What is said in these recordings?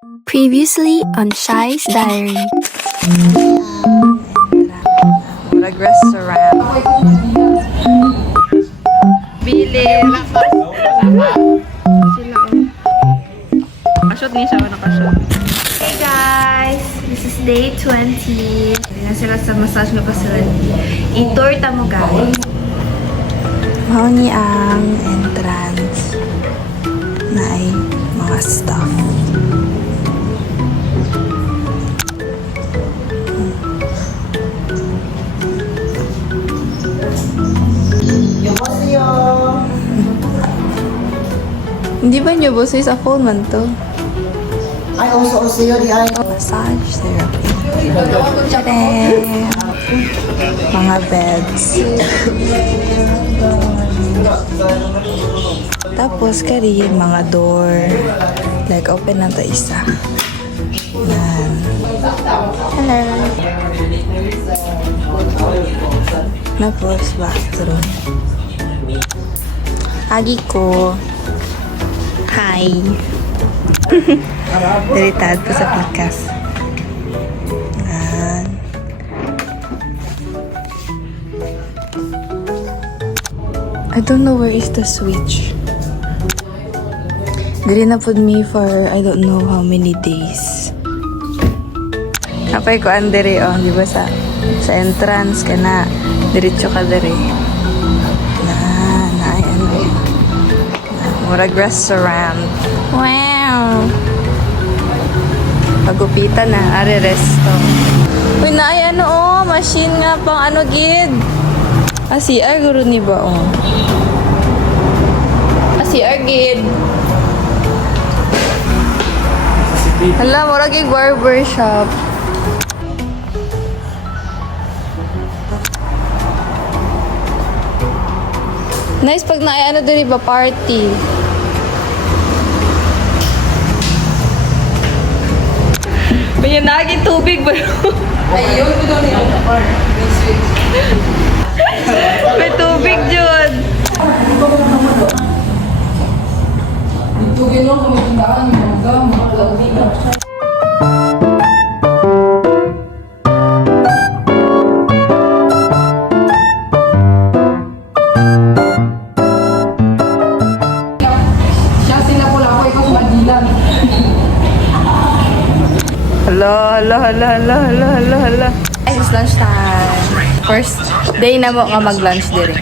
Previously on Shy's Diary. Murag restaurant. Bilin. Nakashot niya siya, nakashot. Hey guys! This is day 20. Hindi na sila sa massage na facility. I-tour ta mo guys. Mahongi ang entrance na ay mga stuff. Hindi ba niyo bosoy sa phone man to? I also see you the eye. Massage therapy. Tadam! Mga beds. Tapos kari mga door. Like open lang to isa. Yan. Hello. Tapos bathroom. Agi ko. Hi. Deritado sa pikas. Yan. I don't know where is the switch. Dili na pud me for I don't know how many days. Kapay ko andere oh, di ba sa entrance ka na diretso ka dire. Na ay ano. Murag restaurant. Wow. Pagupitan na, are resto. Uy, na ay ano oh, machine nga pang ano gid. CR guru ni ba oh. CR gid. Hala, murag yung barber shop. Nice pag na ano doon ba party. May naging tubig ba? Ayun, ko doon yung may tubig dyan. Tubig lang kami tindaan yung mga gamit. Hala. It's lunch time. First day na mo nga mag-lunch dire.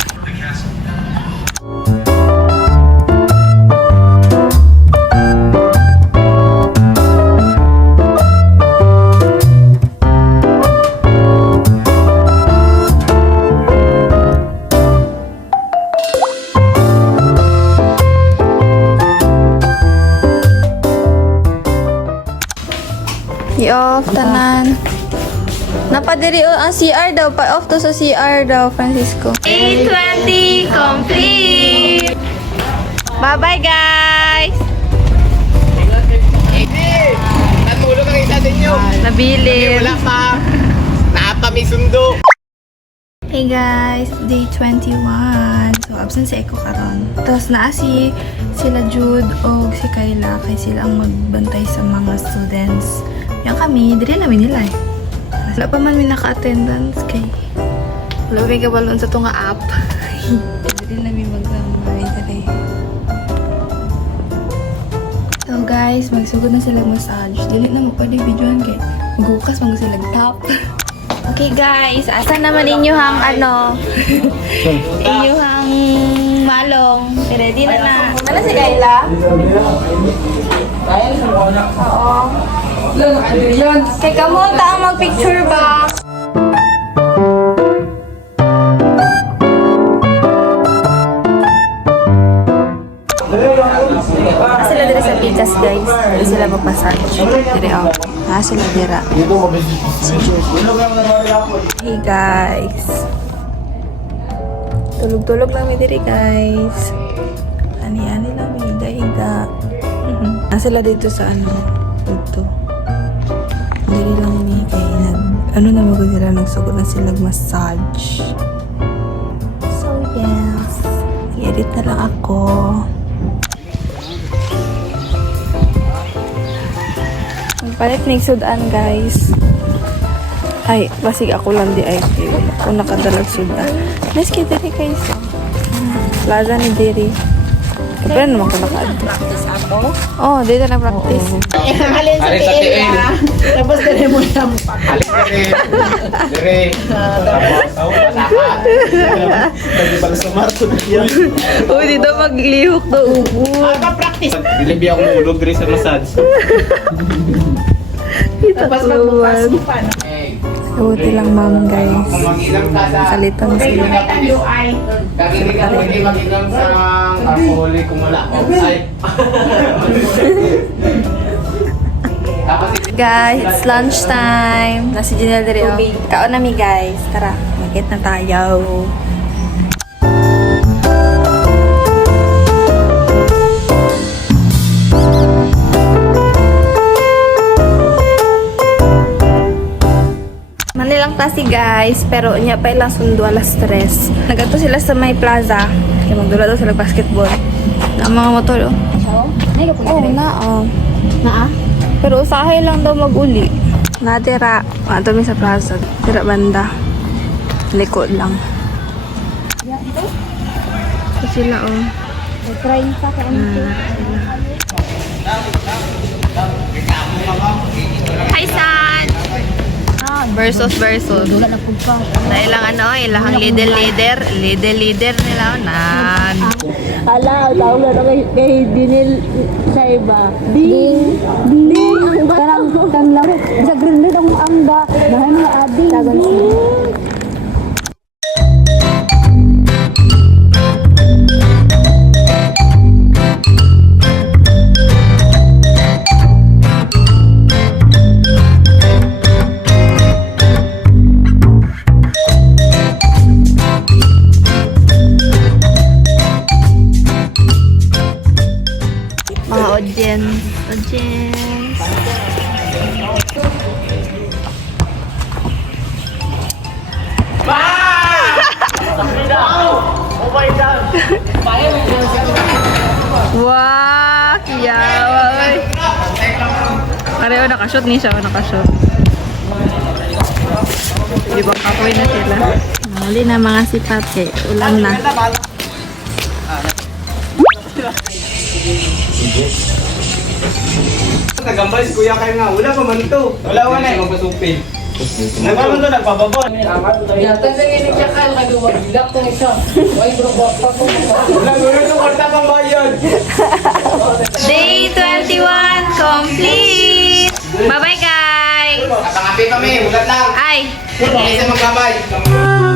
I-off tanan. Napadiri ang CR daw. Pa-off to sa CR daw, Francisco. Day 20 complete! Bye-bye, guys! Natulog ang isa din nyo. Nabilin. Wala pa. Nakapami sundo. Hey guys! Day 21. So, absent si Eko karon. Tapos naa sila Jude o si Kayla. Kaya sila ang magbantay sa mga students. Yan kami, diri namin nila eh. Wala pa man may naka-attendance kay wala may kabalon sa tunga app. Diri namin maglamay dali. So guys, magsugod na sila massage. Dili na mo pwede videohan kay maghukas mag sila top. Okay guys, asan naman inyuhang ano? Inyuhang malong. Ready na na. Ano si Kayla? Oo. Teka mo, taang mag-picture ba? Sila diri sa pikas guys. Diri sila magpassage. Diri oh. Sila dira. Hey guys. Tulog-tulog lang diri guys. Ani-ani lang higa-higa. Sila dito sa ano. Dito. Diri lang ni kay ano na magod sila nagsugod na sila massage. So yes. I-edit na lang ako. Magpalit ng sudan, guys. Ay, basig ako lang di ay. Kung nakadalag sudan. Let's get it, guys. Plaza ni Diri. Kapag naman ko nakaad. Oh, dito na practice. Alin sa tiil. Tapos dali mo yung Alin ka rin. Dire. Pwede pala sa Marto na yan. Uy, dito maglihok na upo. Practice. Dilibi ako ulog dire sa massage. tapos magbukas mo pa. Buti lang, ma'am, guys. Mag-ilang ka sa... Kalitan sila. Kagilig ka pwede mag-ilang sa alcoholic kung wala. Ay. Tapos Guys, it's lunchtime. Nasi Janelle diri oh. Kaon na mi, guys. Tara, magkit na tayo. Manilang klase, guys, pero unya pa ilang sundo alas 3. Nagato sila sa may plaza. Kaya magdula daw sila basketball. Na ang mga motor oh. Oo, na oh. Naa? Pero usahay lang daw mag-uli. Natira. Ato mi sa plaza. Tira banda. Likod lang. Ito sila oh. Try pa ka Hi, San! Versus. Dula na po ka. Na ilang ano, ilang leader nila oh, nan. Ala, tawag na kay Dinil sa iba. Ding! Parang kang laro. Sa grenade ang angga. Bahan nga ading. Tagan siya. Mga audience. oh my God! Wow! Kiyawa! Pareho nakashoot ni siya. Nakashoot. Di ba kapoy na sila? Mali na mga sipat eh. Ulan na. Nagambal si kuya kayo nga. Wala pa man ito. Wala ka na. Magpasupin. Nagkaroon to, nagpababa. Wala, gano'n ito, karta pang bayan. Day 21 complete! Bye-bye, guys! Kapangapi kami, ulat lang. Ay! Hindi sa magbabay.